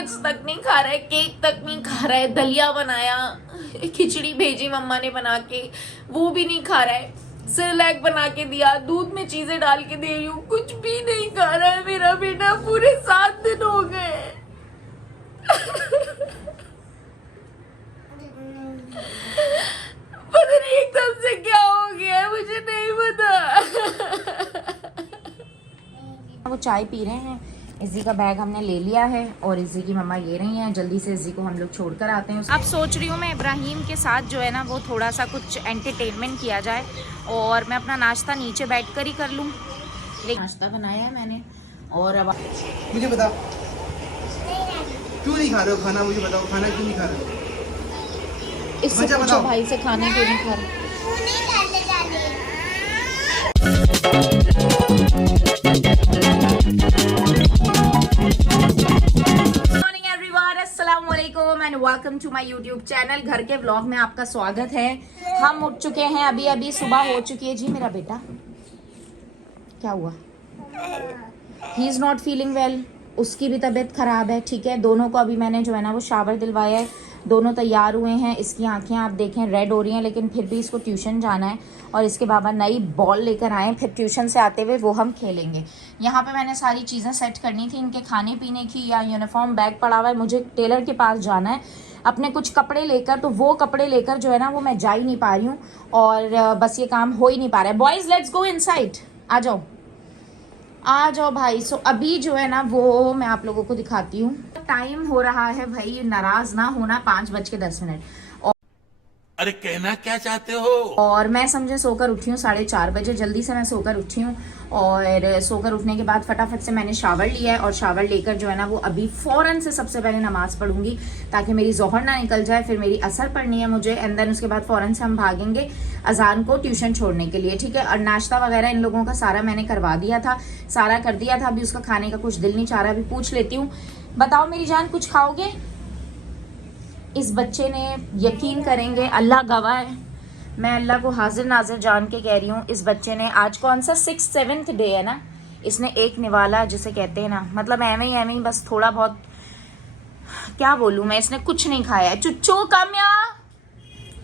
तक नहीं खा रहा है, केक तक नहीं खा रहा है, दलिया बनाया, खिचड़ी भेजी मम्मा ने बना के, वो भी नहीं खा रहा है, सेरेलैक बना के दिया, दूध में चीजें डाल के दे रही हूँ, कुछ भी नहीं खा रहा है मेरा बेटा। पूरे 7 दिन हो गए। पता नहीं एकदम से क्या हो गया, मुझे नहीं पता। वो चाय पी रहे हैं, इज़ी का बैग हमने ले लिया है और इज़ी की मम्मा ये रही हैं। जल्दी से इज़ी को हम लोग छोड़ कर आते हैं। अब सोच रही हूँ मैं इब्राहिम के साथ जो है ना वो थोड़ा सा कुछ एंटरटेनमेंट किया जाए और मैं अपना नाश्ता नीचे बैठ कर ही कर लूँ। नाश्ता बनाया है मैंने और अब मुझे बताओ क्यों नहीं खा रहे हो खाना? मुझे बताओ खाना क्यों नहीं खा रहे हो? इससे पूछो भाई से खाना क्यों नहीं खा रहे। And welcome to my YouTube channel. घर के व्लॉग में आपका स्वागत है। हम उठ चुके हैं, अभी अभी सुबह हो चुकी है। जी मेरा बेटा क्या हुआ? He is not feeling well, उसकी भी तबीयत खराब है। ठीक है, दोनों को अभी मैंने जो है ना वो शावर दिलवाया है, दोनों तैयार हुए हैं। इसकी आंखें आप देखें रेड हो रही हैं, लेकिन फिर भी इसको ट्यूशन जाना है और इसके बाबा नई बॉल लेकर आए, फिर ट्यूशन से आते हुए वो हम खेलेंगे। यहाँ पे मैंने सारी चीज़ें सेट करनी थी, इनके खाने पीने की, या यूनिफॉर्म बैग पड़ा हुआ है, मुझे टेलर के पास जाना है अपने कुछ कपड़े लेकर, तो वो कपड़े लेकर जो है ना वो मैं जा ही नहीं पा रही हूँ और बस ये काम हो ही नहीं पा रहा है। बॉयज़ लेट्स गो इनसाइड, आ जाओ आ जाओ भाई। सो अभी जो है ना वो मैं आप लोगों को दिखाती हूँ। टाइम हो रहा है भाई, नाराज ना होना, 5:10। अरे कहना क्या चाहते हो? और मैं समझे सोकर उठी हूँ 4:30 बजे, जल्दी से मैं सोकर उठी हूँ और सोकर उठने के बाद फटाफट से मैंने शावर लिया है और शावर लेकर जो है ना वो अभी फ़ौरन से सबसे पहले नमाज़ पढ़ूंगी ताकि मेरी ज़ोहर ना निकल जाए, फिर मेरी असर पढ़नी है मुझे, एंड देन उसके बाद फ़ौरन से हम भागेंगे अजान को ट्यूशन छोड़ने के लिए। ठीक है, और नाश्ता वगैरह इन लोगों का सारा मैंने करवा दिया था, सारा कर दिया था। अभी उसका खाने का कुछ दिल नहीं चाह रहा, अभी पूछ लेती हूँ। बताओ मेरी जान, कुछ खाओगे? इस बच्चे ने, यकीन करेंगे अल्लाह गवाह है, मैं अल्लाह को हाजिर नाजिर जान के कह रही हूँ, इस बच्चे ने आज कौन सा 6th-7th डे है ना, इसने एक निवाला जिसे कहते हैं ना, मतलब एवं ही बस थोड़ा बहुत, क्या बोलूँ मैं, इसने कुछ नहीं खाया है। चुच्चू काम्या,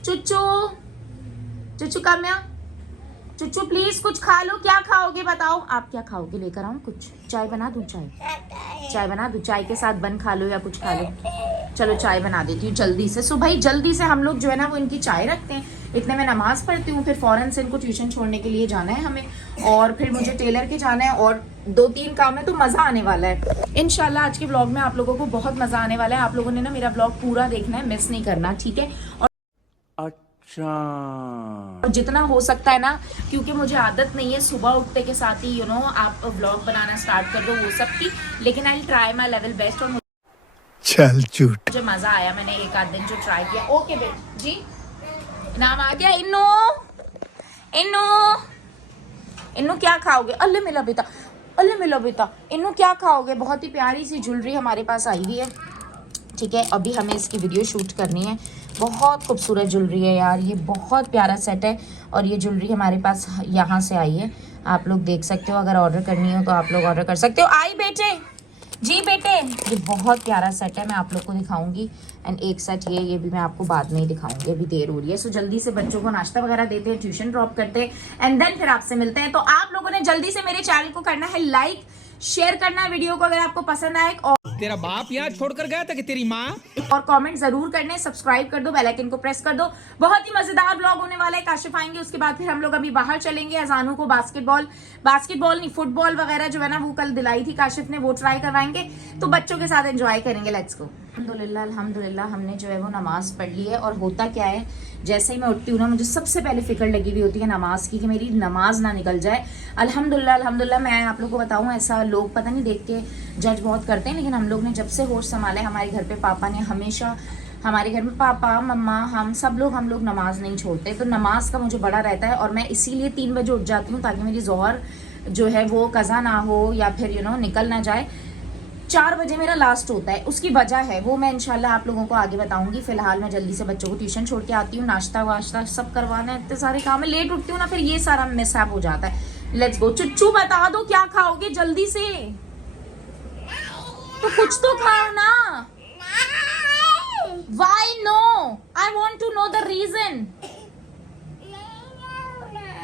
चुच्चू चुच्चू काम्या, चुच्चू प्लीज कुछ खा लो। क्या खाओगे बताओ? आप क्या खाओगे? लेकर आऊँ कुछ? चाय बना दूँ? चाय बना दूँ? चाय के साथ बन खा लो या कुछ खा लो। चलो चाय बना देती हूँ जल्दी से। सो भाई जल्दी से हम लोग जो है ना वो इनकी चाय रखते हैं, इतने में नमाज पढ़ती हूँ, फिर फ़ौरन से इनको ट्यूशन छोड़ने के लिए जाना है हमें, और फिर मुझे टेलर के जाना है और 2-3 काम है, तो मज़ा आने वाला है इंशाल्लाह। आज के व्लॉग में आप लोगों को बहुत मज़ा आने वाला है। आप लोगों ने ना मेरा व्लॉग पूरा देखना है, मिस नहीं करना, ठीक है? और जितना हो सकता है ना, क्योंकि मुझे आदत नहीं है सुबह उठते के साथ ही आप व्लॉग बनाना स्टार्ट कर दो वो सब की, लेकिन I try my level best. और चल झूठ, मुझे मजा आया, मैंने एक आध दिन जो ट्राई किया। ओके बेट जी, नाम आ गया। इन्नू इन्नू इन्नू क्या खाओगे? अल्ले मिला बेटा, अल्ले मिला बेटा, इन्नू क्या खाओगे? बहुत ही प्यारी सी ज्वेलरी हमारे पास आई हुई है, ठीक है? अभी हमें इसकी वीडियो शूट करनी है। बहुत खूबसूरत ज्वेलरी है यार, ये बहुत प्यारा सेट है और ये ज्वेलरी हमारे पास यहाँ से आई है, आप लोग देख सकते हो। अगर ऑर्डर करनी हो तो आप लोग ऑर्डर कर सकते हो। आई बेटे, जी बेटे, ये बहुत प्यारा सेट है, मैं आप लोग को दिखाऊंगी। एंड एक सेट ये भी मैं आपको बाद में ही दिखाऊंगी, अभी देर हो रही है। सो जल्दी से बच्चों को नाश्ता वगैरह देते हैं, ट्यूशन ड्रॉप करते हैं, एंड देन फिर आपसे मिलते हैं। तो आप लोगों ने जल्दी से मेरे चैनल को करना है लाइक, शेयर करना है वीडियो को अगर आपको पसंद आए, और तेरा बाप यहाँ छोड़कर गया था कि तेरी माँ, और कमेंट जरूर करने, सब्सक्राइब कर दो, बेल आइकन को प्रेस कर दो। बहुत ही मजेदार ब्लॉग होने वाला है। काशिफ आएंगे, उसके बाद फिर हम लोग अभी बाहर चलेंगे। अजानू को बास्केटबॉल नहीं फुटबॉल वगैरह जो है ना वो कल दिलाई थी काशिफ ने, वो ट्राई करवाएंगे, तो बच्चों के साथ एंजॉय करेंगे। Let's go. अल्हम्दुलिल्लाह हमने जो है वो नमाज पढ़ ली है। और होता क्या है, जैसे ही मैं उठती हूँ ना मुझे सबसे पहले फिक्र लगी हुई होती है नमाज की, कि मेरी नमाज ना निकल जाए। अल्हम्दुलिल्लाह मैं आप लोगों को बताऊँ, ऐसा लोग पता नहीं देख के जज बहुत करते हैं, लेकिन हम लोग ने जब से होश संभाला है हमारे घर पे, पापा ने हमेशा, हमारे घर में पापा मम्मा हम सब लोग, हम लोग नमाज नहीं छोड़ते। तो नमाज का मुझे बड़ा रहता है और मैं इसीलिए 3 बजे उठ जाती हूँ ताकि मेरी ज़ोहर जो है वो कज़ा ना हो या फिर निकल ना जाए। 4 बजे मेरा लास्ट होता है, उसकी वजह है वो मैं इंशाल्लाह आप लोगों को आगे बताऊंगी। फिलहाल मैं जल्दी से बच्चों को ट्यूशन छोड़ के आती हूँ, नाश्ता वाश्ता सब करवाना है, इतने सारे काम है, लेट उठती हूँ ना फिर ये सारा मिसहैप हो जाता है। Let's go. चुच्चू बता दो क्या खाओगे जल्दी से। तो कुछ तो खाओ ना। Why no? I want to know the reason.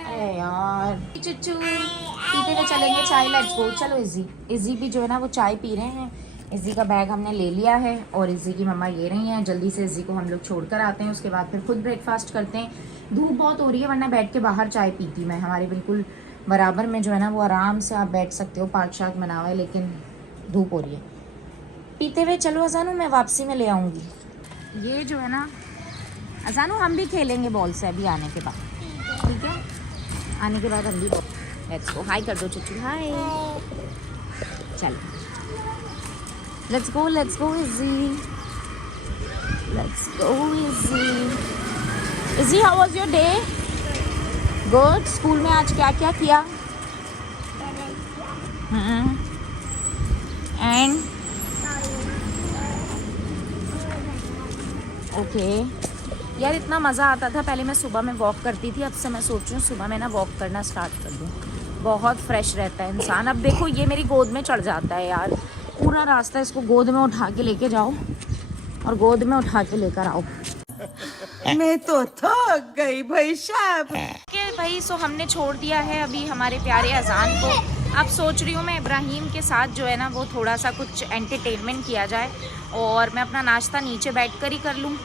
अरे यार चुच्चू पीते हुए चलेंगे चाय। Let's go. चलो इजी भी जो है ना वो चाय पी रहे हैं। इजी का बैग हमने ले लिया है और इजी की मम्मा ये रही हैं। जल्दी से इजी को हम लोग छोड़ कर आते हैं, उसके बाद फिर खुद ब्रेकफास्ट करते हैं। धूप बहुत हो रही है, वरना बैठ के बाहर चाय पीती मैं। हमारे बिल्कुल बराबर में जो है ना वो आराम से आप बैठ सकते हो, पार्क शार्क बना हुआ है, लेकिन धूप हो रही है। पीते हुए चलो अजानू, मैं वापसी में ले आऊँगी। ये जो है ना अजानू हम भी खेलेंगे बॉल से अभी आने के बाद, ठीक है? आने के बाद हम भी लेट्स गो। हाय कर दो चुच्चू, हाय। चलो let's go easy, let's go easy. How was your day? Good. School में आज क्या क्या किया? एंड ओके यार, इतना मज़ा आता था पहले। मैं सुबह में वॉक करती थी, अब से मैं सोच रही हूँ सुबह में ना वॉक करना स्टार्ट कर दूँ। बहुत फ्रेश रहता है इंसान। अब देखो ये मेरी गोद में चढ़ जाता है यार, पूरा रास्ता इसको गोद में उठा के लेके जाओ और गोद में उठा के लेकर आओ। मैं तो थक गई भाई साहब। के भाई सो हमने छोड़ दिया है अभी हमारे प्यारे अजान को। अब सोच रही हूँ मैं इब्राहिम के साथ जो है ना वो थोड़ा सा कुछ एंटरटेनमेंट किया जाए और मैं अपना नाश्ता नीचे बैठ कर ही कर लूँ।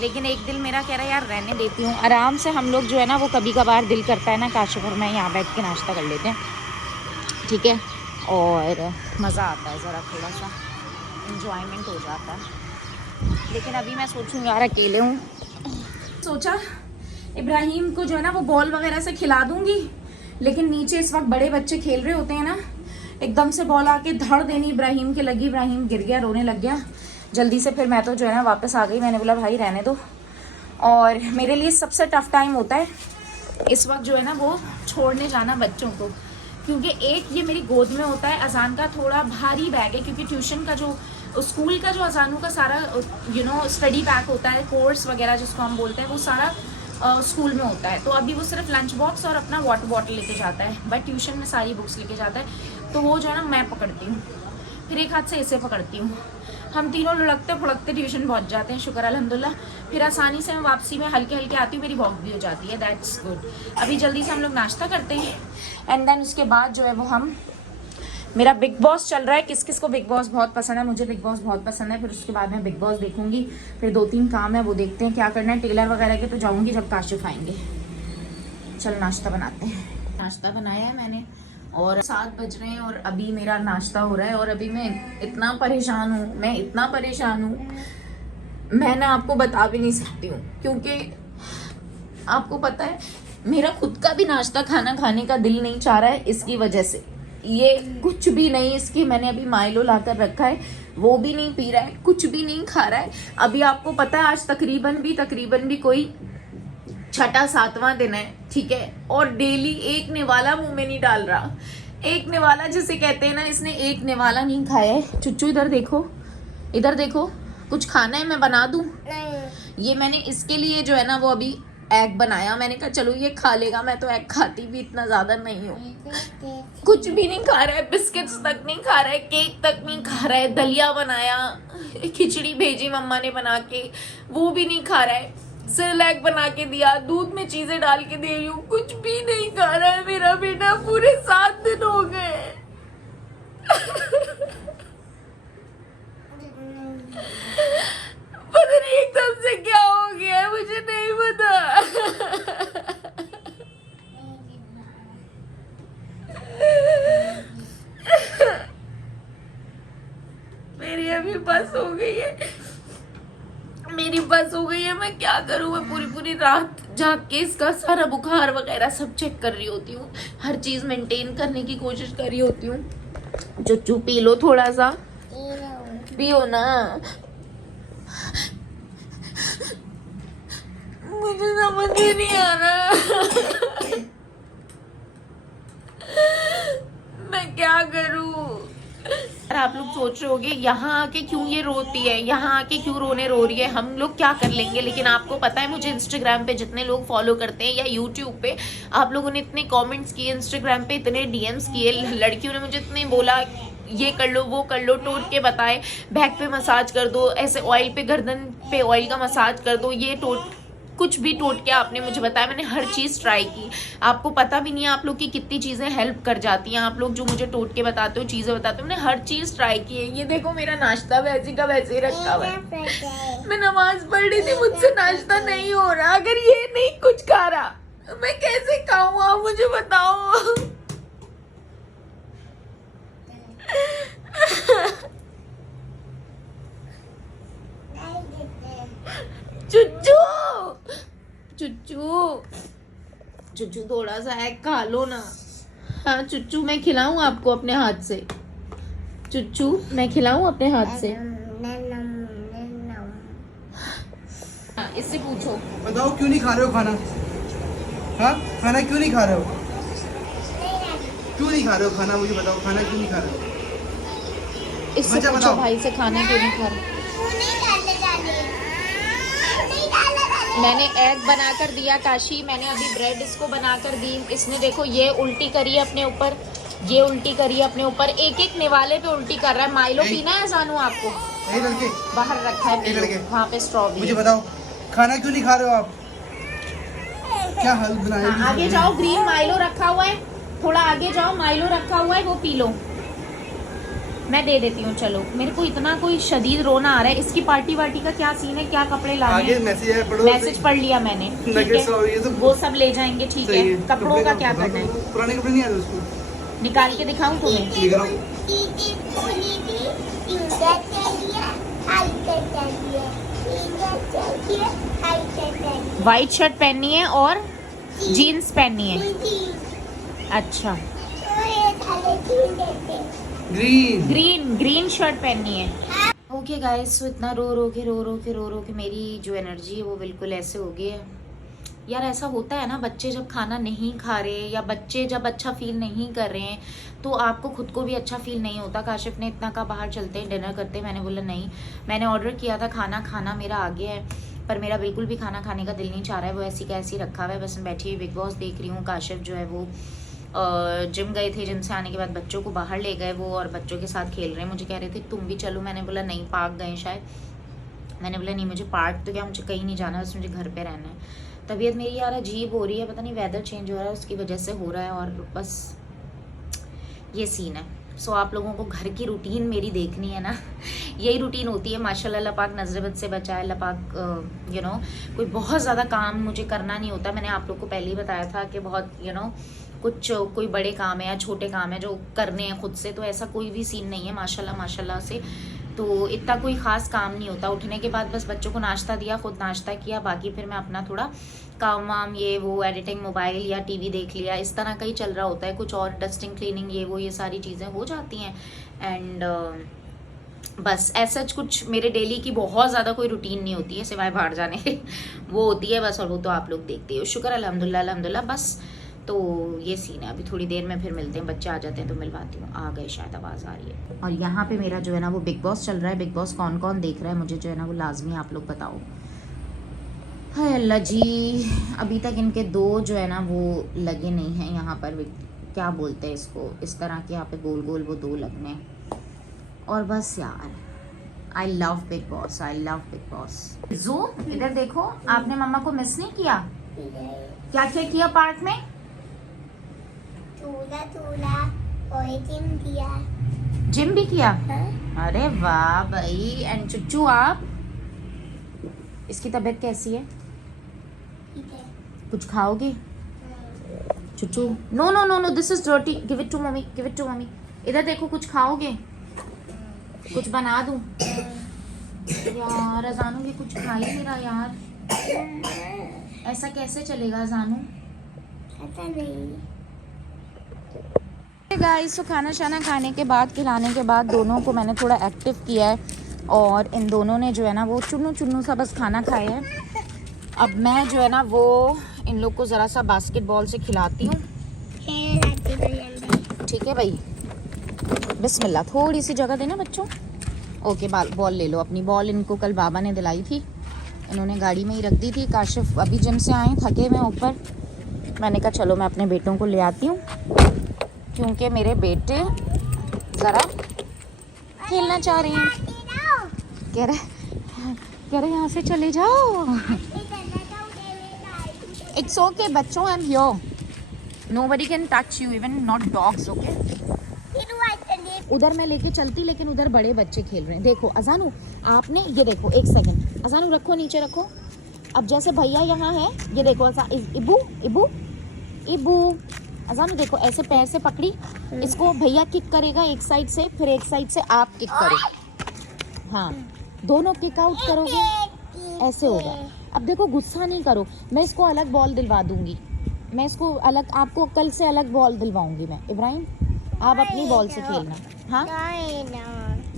लेकिन एक दिल मेरा कह रहा है यार रहने देती हूँ, आराम से हम लोग जो है ना वो कभी कभार दिल करता है ना काशिफ और मैं यहाँ बैठ के नाश्ता कर लेते हैं, ठीक है? और मज़ा आता है, ज़रा थोड़ा सा इंजॉयमेंट हो जाता है। लेकिन अभी मैं सोचूँ यार अकेले हूँ, सोचा इब्राहिम को जो है ना वो बॉल वगैरह से खिला दूँगी, लेकिन नीचे इस वक्त बड़े बच्चे खेल रहे होते हैं ना, एकदम से बॉल आके धड़ देनी इब्राहिम के लगी, इब्राहिम गिर गया, रोने लग गया। जल्दी से फिर मैं तो जो है ना वापस आ गई। मैंने बोला भाई रहने दो। और मेरे लिए सबसे टफ़ टाइम होता है इस वक्त जो है ना वो छोड़ने जाना बच्चों को, क्योंकि एक ये मेरी गोद में होता है। अजान का थोड़ा भारी बैग है, क्योंकि ट्यूशन का जो स्कूल का जो अजानों का सारा स्टडी बैग होता है, कोर्स वगैरह जिसको हम बोलते हैं, वो सारा स्कूल में होता है। तो अभी वो सिर्फ लंच बॉक्स और अपना वाटर बॉटल लेके जाता है, बट ट्यूशन में सारी बुक्स लेके जाता है। तो वो जो है ना मैं पकड़ती हूँ, फिर एक हाथ से इसे पकड़ती हूँ। हम तीनों लुढ़कते फुड़कते ट्यूशन पहुँच जाते हैं, शुक्र अल्हम्दुलिल्लाह। फिर आसानी से मैं वापसी में हल्के हल्के आती हूँ, मेरी वॉक भी हो जाती है, दैट्स गुड। अभी जल्दी से हम लोग नाश्ता करते हैं एंड देन उसके बाद जो है वो हम, मेरा बिग बॉस चल रहा है। किस किस को बिग बॉस बहुत पसंद है? मुझे बिग बॉस बहुत पसंद है। फिर उसके बाद मैं बिग बॉस देखूंगी। फिर 2-3 काम है वो देखते हैं क्या करना है। टेलर वगैरह के तो जाऊंगी जब काशिफ आएंगे। चलो नाश्ता बनाते हैं। नाश्ता बनाया है मैंने और 7 बज रहे हैं और अभी मेरा नाश्ता हो रहा है। और अभी मैं इतना परेशान हूँ, मैं ना आपको बता भी नहीं सकती हूँ, क्योंकि आपको पता है मेरा खुद का भी नाश्ता खाने का दिल नहीं चाह रहा है इसकी वजह से। ये कुछ भी नहीं, इसकी मैंने अभी माइलो लाकर रखा है, वो भी नहीं पी रहा है, कुछ भी नहीं खा रहा है। अभी आपको पता है आज तकरीबन भी कोई 6वां दिन है, ठीक है? और डेली एक निवाला मुंह में नहीं डाल रहा। एक निवाला जिसे कहते हैं ना, इसने एक निवाला नहीं खाया है। चुच्चू इधर देखो, कुछ खाना है मैं बना दूं? ये मैंने इसके लिए जो है ना वो अभी एग बनाया। मैंने कहा चलो ये खा लेगा, मैं तो एग खाती भी इतना ज्यादा नहीं हूँ। कुछ भी नहीं खा रहा है, बिस्किट्स तक नहीं खा रहा है, केक तक नहीं खा रहा है। दलिया बनाया, खिचड़ी भेजी मम्मा ने बना के, वो भी नहीं खा रहा है। सेरेलैक बना के दिया, दूध में चीजें डाल के दे रही हूँ, कुछ भी नहीं खा रहा है मेरा बेटा। पूरे 7 दिन हो गए। पता नहीं एकदम से क्या हो गया है, मुझे नहीं पता। मेरी अभी बस हो गई है, मैं क्या करूं? मैं पूरी रात जाग के इसका सारा बुखार वगैरह सब चेक कर रही होती हूँ, हर चीज मेंटेन करने की कोशिश कर रही होती हूँ। चुच्चू पी लो, थोड़ा सा पियो ना। मुझे समझ ही नहीं आ रहा मैं क्या करूं। आप लोग सोच रहे होंगे यहाँ आके क्यों ये रोती है, यहाँ आके क्यों रो रही है, हम लोग क्या कर लेंगे। लेकिन आपको पता है मुझे इंस्टाग्राम पे जितने लोग फॉलो करते हैं या यूट्यूब पे, आप लोगों ने इतने कमेंट्स किए, इंस्टाग्राम पे इतने डीएम्स किए, लड़कियों ने मुझे इतने बोला ये कर लो वो कर लो, टोट के बताए, बैक पे मसाज कर दो, ऐसे ऑयल पे गर्दन पे ऑयल का मसाज कर दो, ये टोट कुछ भी टोट के आपने मुझे बताया। मैंने हर चीज़ ट्राई की। आपको पता भी नहीं है आप लोग की कितनी चीज़ें हेल्प कर जाती हैं। आप लोग जो मुझे टोट के बताते हो, चीज़ें बताते हो, मैंने हर चीज़ ट्राई की है। ये देखो मेरा नाश्ता वैसे का वैसे ही रखा हुआ है। मैं नमाज पढ़ रही थी, मुझसे नाश्ता नहीं हो रहा। अगर ये नहीं कुछ खा रहा मैं कैसे खाऊं, आप मुझे बताओ। चुच्चू चुच्चू चुच्चू थोड़ा सा एग खा लो ना। हाँ चुच्चू, मैं खिलाऊं आपको अपने हाथ से? चुच्चू मैं खिलाऊं अपने हाथ से? हाँ, इससे पूछो। बताओ क्यों नहीं खा रहे हो खाना? हाँ, खाना क्यों नहीं खा रहे हो? क्यों नहीं खा रहे हो खाना? मुझे बताओ, खाना क्यों नहीं खा रहे हो? इससे बच्चा पूछो बताओ। भाई से, खाना क्यों नहीं खा रहे? मैंने एग बनाकर दिया काशी, मैंने अभी ब्रेड इसको बनाकर दी। इसने देखो ये उल्टी करी है अपने ऊपर, ये उल्टी करी है अपने ऊपर, एक एक निवाले पे उल्टी कर रहा है। माइलो पीना है जानू आपको? यही लड़के, बाहर रखा है ये लड़के। वहाँ पे स्ट्रॉ भी मुझे है। बताओ खाना क्यों नहीं खा रहे हो आप? क्या हाल बनाया? हाँ, आगे जाओ, ग्रीन माइलो रखा हुआ है, थोड़ा आगे जाओ, माइलो रखा हुआ है, वो पी लो। मैं दे देती हूँ। चलो, मेरे को इतना कोई शदीद रोना आ रहा है। इसकी पार्टी वार्टी का क्या सीन है, क्या कपड़े लाने आगे हैं? मैसेज है, पढ़ो। मैसेज पढ़ लिया मैंने, ठीक Nuggets और ये है, सब वो सब ले जाएंगे, ठीक सही है। कपड़ों का क्या करना है? पुराने कपड़े नहीं आ रहे उसको? निकाल के दिखाऊं तुम्हें? ये करो। व्हाइट शर्ट पहननी है और जीन्स पहननी है। अच्छा, ग्रीन ग्रीन शर्ट पहननी है। ओके गाइस, सो इतना रो के मेरी जो एनर्जी है वो बिल्कुल ऐसे हो गई है। यार ऐसा होता है ना, बच्चे जब खाना नहीं खा रहे या बच्चे जब अच्छा फील नहीं कर रहे हैं तो आपको खुद को भी अच्छा फील नहीं होता। काशिफ ने इतना कहा बाहर चलते हैं डिनर करते हैं, मैंने बोला नहीं। मैंने ऑर्डर किया था खाना मेरा आ गया है, पर मेरा बिल्कुल भी खाना खाने का दिल नहीं चाह रहा है। वो ऐसी कैसी रखा हुआ है, बस मैं बैठी हुई बिग बॉस देख रही हूँ। काशिफ जो है वो जिम गए थे, जिम से आने के बाद बच्चों को बाहर ले गए वो, और बच्चों के साथ खेल रहे हैं। मुझे कह रहे थे तुम भी चलो, मैंने बोला नहीं, पार्क गए शायद। मैंने बोला नहीं, मुझे पार्क तो क्या, मुझे कहीं नहीं जाना, बस मुझे घर पे रहना है। तबीयत मेरी यार अजीब हो रही है, पता नहीं वेदर चेंज हो रहा है उसकी वजह से हो रहा है, और बस ये सीन है। सो आप लोगों को घर की रूटीन मेरी देखनी है ना, यही रूटीन होती है। माशाल्लाह अल्लाह पाक नज़रबद से बचाए, अल्लाह पाक यू नो कोई बहुत ज़्यादा काम मुझे करना नहीं होता। मैंने आप लोग को पहले ही बताया था कि बहुत यू नो कुछ कोई बड़े काम है या छोटे काम है जो करने हैं खुद से, तो ऐसा कोई भी सीन नहीं है माशाल्लाह से। तो इतना कोई ख़ास काम नहीं होता। उठने के बाद बस बच्चों को नाश्ता दिया, खुद नाश्ता किया, बाकी फिर मैं अपना थोड़ा काम वाम ये वो एडिटिंग, मोबाइल या टीवी देख लिया, इस तरह का ही चल रहा होता है। कुछ और डस्टिंग क्लीनिंग ये वो ये सारी चीज़ें हो जाती हैं। एंड बस ऐसा कुछ मेरे डेली की बहुत ज़्यादा कोई रूटीन नहीं होती है सिवाय बाहर जाने के वो होती है बस, और वो तो आप लोग देखते हो। शुक्र अल्हम्दुलिल्लाह बस। तो ये सीन है। अभी थोड़ी देर में फिर मिलते हैं, बच्चे आ जाते हैं तो मिलवाती हूँ। आ गए शायद, आवाज़ आ रही है। और यहाँ पे मेरा जो है ना वो बिग बॉस चल रहा है। बिग बॉस कौन कौन देख रहा है मुझे जो है ना वो लाजमी आप लोग बताओ। हाय अल्लाह जी, अभी तक इनके दो जो है ना वो लगे नहीं हैं यहाँ पर, क्या बोलते हैं इसको, इस तरह के यहाँ पे गोल गोल वो दो लगने। और बस यार I love big boss, I love big boss. जू इधर देखो, आपने मम्मा को मिस नहीं किया? क्या क्या किया पार्क में? और जिम किया। जिम भी किया? हाँ? अरे वाह भाई। एंड चुच्चू आप, इसकी तबीयत कैसी है? ठीक है। कुछ खाओगे चुच्चू? No no no no, this is dirty, give it to mummy, give it to mummy. इधर देखो, कुछ खाओगे? कुछ बना दूं? यार अजानू भी कुछ खा ही नहीं रहा यार, ऐसा कैसे चलेगा अजानू? पता नहीं। गाइस, तो खाना शाना खाने के बाद, खिलाने के बाद दोनों को मैंने थोड़ा एक्टिव किया है, और इन दोनों ने जो है ना वो चुन्नू सा बस खाना खाया है। अब मैं जो है ना वो इन लोग को ज़रा सा बास्केटबॉल से खिलाती हूँ, ठीक है भाई? बिस्मिल्लाह, थोड़ी सी जगह देना बच्चों। ओके, बॉल ले लो अपनी। बॉल इनको कल बाबा ने दिलाई थी, इन्होंने गाड़ी में ही रख दी थी। काशिफ अभी जिम से आए, थके हुए ऊपर। मैंने कहा चलो मैं अपने बेटों को ले आती हूँ, क्योंकि मेरे बेटे ज़रा खेलना चाह रहे हैं। कह रहे यहाँ से चले जाओ। इट्स ओके बच्चों, I am here, nobody can touch you, even not dogs, okay. उधर मैं लेके चलती, लेकिन उधर बड़े बच्चे खेल रहे हैं। देखो अजानू, आपने ये देखो, एक सेकंड अजानू रखो, नीचे रखो। अब जैसे भैया यहाँ है, ये देखो इबू इबू इबू, अजानू देखो ऐसे पैर से पकड़ी, इसको भैया किक करेगा एक साइड से, फिर एक साइड से आप किक करो। हाँ, दोनों किक आउट करोगे, ऐसे होगा। अब देखो गुस्सा नहीं करो, मैं इसको अलग बॉल दिलवा दूंगी, मैं इसको अलग, आपको कल से अलग बॉल दिलवाऊंगी मैं। इब्राहिम आप अपनी बॉल से खेलना। हाँ,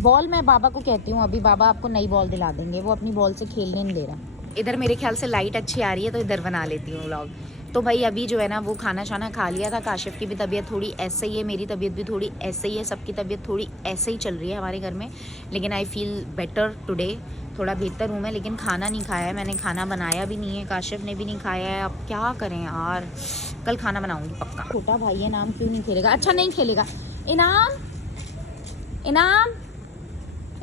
बॉल मैं बाबा को कहती हूँ, अभी बाबा आपको नई बॉल दिला देंगे, वो अपनी बॉल से खेलने नहीं दे रहा। इधर मेरे ख्याल से लाइट अच्छी आ रही है, तो इधर बना लेती हूँ व्लॉग। तो भाई अभी जो है ना वो खाना शाना खा लिया था। काशिफ की भी तबीयत थोड़ी ऐसे ही है, मेरी तबीयत भी थोड़ी ऐसे ही है, सबकी तबीयत थोड़ी ऐसे ही चल रही है हमारे घर में। लेकिन आई फील बेटर टुडे, थोड़ा बेहतर हूँ मैं। लेकिन खाना नहीं खाया है मैंने, खाना बनाया भी नहीं है, काशिफ ने भी नहीं खाया है। अब क्या करें यार, कल खाना बनाऊँगी पक्का। छोटा भाई है, नाम क्यों नहीं खेलेगा? अच्छा नहीं खेलेगा। इनाम इनाम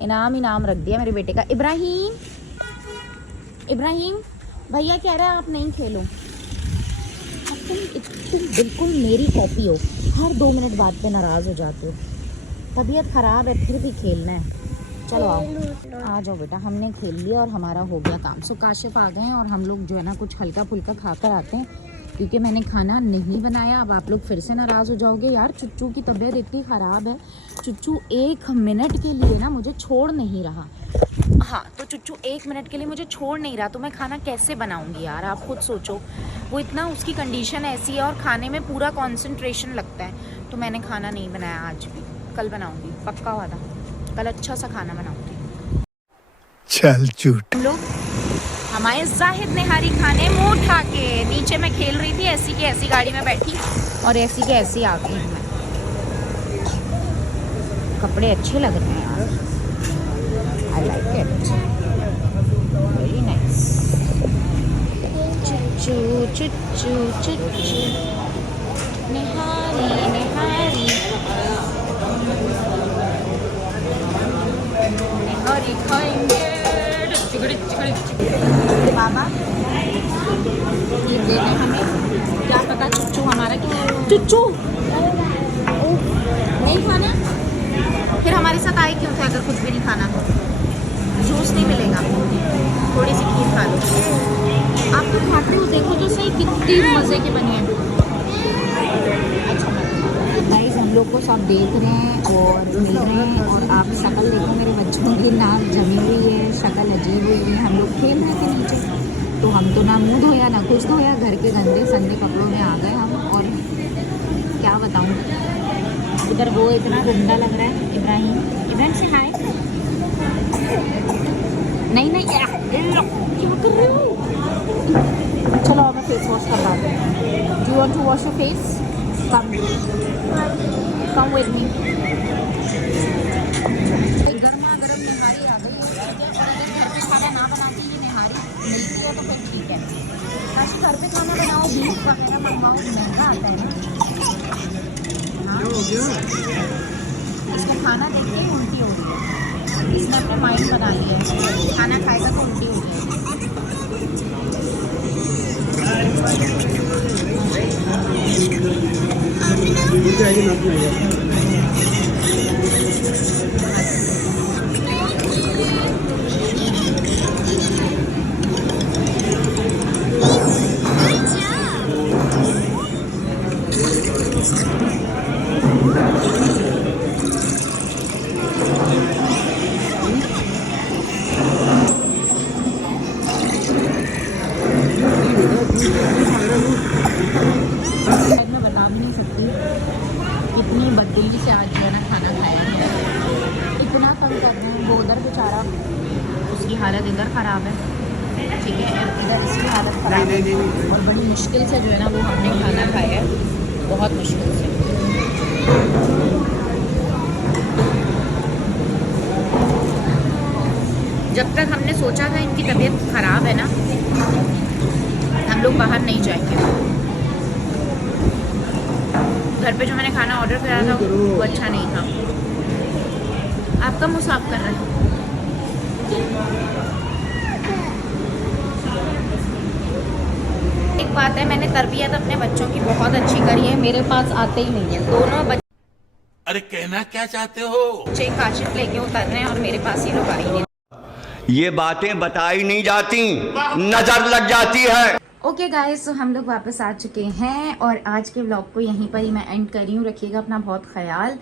इनाम इनाम रख दिया मेरे बेटे का। इब्राहिम इब्राहिम भैया कह रहा है आप नहीं खेलो। तुम बिल्कुल मेरी कॉपी हो, हर 2 मिनट बाद पे नाराज़ हो जाते हो। तबीयत ख़राब है फिर भी खेलना है। चलो आओ, आ जाओ बेटा, हमने खेल लिया और हमारा हो गया काम। सो काशिफ आ गए हैं और हम लोग जो है ना कुछ हल्का फुल्का खा कर आते हैं, क्योंकि मैंने खाना नहीं बनाया। अब आप लोग फिर से नाराज़ हो जाओगे, यार चुच्चू की तबीयत इतनी ख़राब है, चुच्चू 1 मिनट के लिए ना मुझे छोड़ नहीं रहा। हाँ, तो चुच्चू 1 मिनट के लिए मुझे छोड़ नहीं रहा, तो मैं खाना कैसे बनाऊंगी यार, आप खुद सोचो। वो इतना, उसकी कंडीशन ऐसी है और खाने में पूरा कंसंट्रेशन लगता है। तो मैंने खाना नहीं बनाया आज भी, कल बनाऊंगी पक्का वादा, कल अच्छा सा खाना बनाऊंगी। चल झूठ। हम लोग हमारे जाहिद निहारी खाने मुँह उठा के, नीचे मैं खेल रही थी, ऐसी की ऐसी गाड़ी में बैठी और ऐसी के ऐसी आ गई मैं। कपड़े अच्छे लग रहे हैं यार, I like it. Very nice. Chuchu, chuchu, chuchu. Nihari, nihari. Nihari खाएंगे। बाबा, ये दे रहे हमें, क्या पता चुच्चू हमारा क्या, चुच्चू नहीं खाना, फिर हमारे साथ आए क्यों थे अगर कुछ भी नहीं खाना तो? जूस नहीं मिलेगा, थोड़ी सी खीर खा लो। आप तो खाते हो, देखो तो सही कितनी मज़े की बनी है। अच्छा गाइस, हम लोग को सब देख रहे हैं और मिल रहे हैं, और आप शक्ल देखो मेरे बच्चों की, नाक जमी हुई है, शक्ल अजीब हुई है। हम लोग खेल रहे थे नीचे, तो हम तो ना मुँह धोया ना कुछ धोया, घर के गंदे संदे कपड़ों में आ गए हम। और क्या बताऊँ, उधर वो इतना गुंडा लग रहा है। इब्राहिम से हाय। नहीं नहीं क्या कर रहे हो? चलो अब मैं फेस वॉश करवा दूँ। Do you want to wash your face? Come with me. गर्मा गर्म निहारी आ गई है, और अगर घर पे खाना ना बनाती ये निहारी मिलती है तो फिर ठीक है। ताकि घर पे खाना बनाओ, बीफ वगैरह मंगवाओ, महंगा आता है ना। इसको खाना देख के उल्टी हो रही है, इसने अपने माइंड बना लिया है खाना खाएगा तो उल्टी हो जाएगी। मैं बता भी नहीं सकती कितनी बददिली से आज जो है ना खाना खाया है। इतना तंग कर रहे हैं, वो उधर बेचारा, उसकी हालत इधर ख़राब है, ठीक है, इधर इसकी हालत ख़राब है, और बड़ी मुश्किल से जो है ना वो हमने खाना खाया है, बहुत मुश्किल से। जब तक हमने सोचा था इनकी तबीयत ख़राब है ना, हम लोग बाहर नहीं जाएंगे। घर पे जो मैंने खाना ऑर्डर करा था वो अच्छा नहीं था। आपका मुंह साफ कर रहे हैं। एक बात है, मैंने तरबियत अपने बच्चों की बहुत अच्छी करी है, मेरे पास आते ही नहीं है। दोनों अरे कहना क्या चाहते हो? बच्चे काशिफ लेके उतर रहे हैं और मेरे पास ये लोग आ ही नहीं। ये बातें बताई नहीं जाती, नजर लग जाती है। ओके गाइस, तो हम लोग वापस आ चुके हैं और आज के व्लॉग को यहीं पर ही मैं एंड कर रही हूँ। रखिएगा अपना बहुत ख्याल।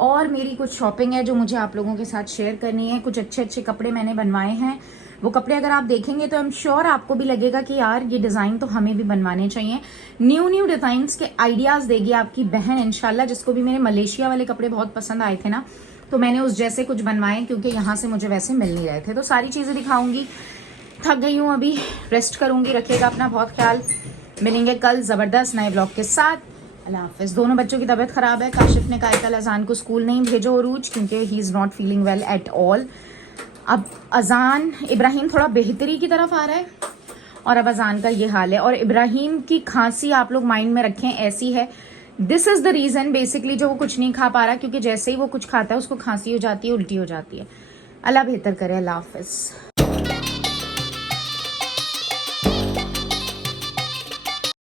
और मेरी कुछ शॉपिंग है जो मुझे आप लोगों के साथ शेयर करनी है। कुछ अच्छे अच्छे कपड़े मैंने बनवाए हैं। वो कपड़े अगर आप देखेंगे तो आई एम श्योर आपको भी लगेगा कि यार ये डिज़ाइन तो हमें भी बनवाने चाहिए। न्यू डिज़ाइंस के आइडियाज़ देगी आपकी बहन इंशाल्लाह, जिसको भी मेरे मलेशिया वाले कपड़े बहुत पसंद आए थे ना, तो मैंने उस जैसे कुछ बनवाए क्योंकि यहाँ से मुझे वैसे मिल नहीं रहे थे। तो सारी चीज़ें दिखाऊंगी। थक गई हूँ, अभी रेस्ट करूंगी। रखिएगा अपना बहुत ख्याल। मिलेंगे कल ज़बरदस्त नए ब्लॉग के साथ। अल्लाह हाफिज़। दोनों बच्चों की तबीयत ख़राब है। काशिफ ने कहा कल अजान को स्कूल नहीं भेजो उरूज, क्योंकि he is not feeling well at all. अब अजान इब्राहिम थोड़ा बेहतरी की तरफ आ रहा है और अब अजान का ये हाल है। और इब्राहिम की खांसी आप लोग माइंड में रखें, ऐसी है। This is the reason basically जो वो कुछ नहीं खा पा रहा, क्योंकि जैसे ही वो कुछ खाता है उसको खांसी हो जाती है, उल्टी हो जाती है। अल्लाह बेहतर करे। अल्लाह हाफिज़।